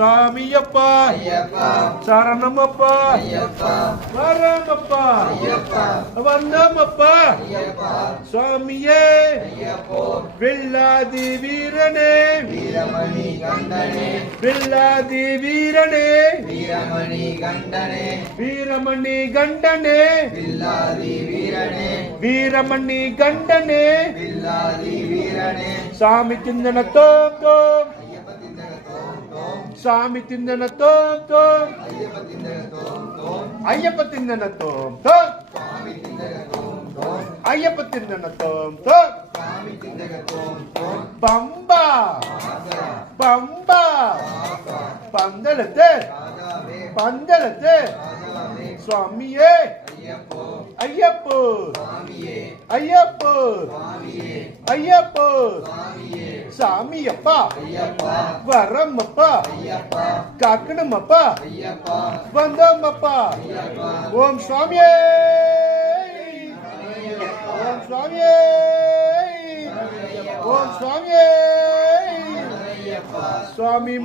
சாமியப்பா சரணமப்பா வரமப்பா வந்தமப்பா சுவாமியே வெள்ளாதி வீரனே வெள்ளாதி வீரனே வீரமணி கண்டனே வீரமணி கண்டனே சாமி திந்தன தோம் தோம் சாமி திந்தன தோம் தோம் ஐயப்ப திந்தன தோம் தோம் ஐயப்ப திந்தன தோம் தோம் பம்பா பம்பா பந்தளத்து பந்தளத்து சுவாமியே ஐயப்போ ஐயப்போ ஐயப்போ சாமியப்பா வரமப்பா காக்கணமப்பா வந்தமப்பா ஓம் சுவாமியே ஓம் சுவாமியே ஓம் சுவாமியே சுவாமி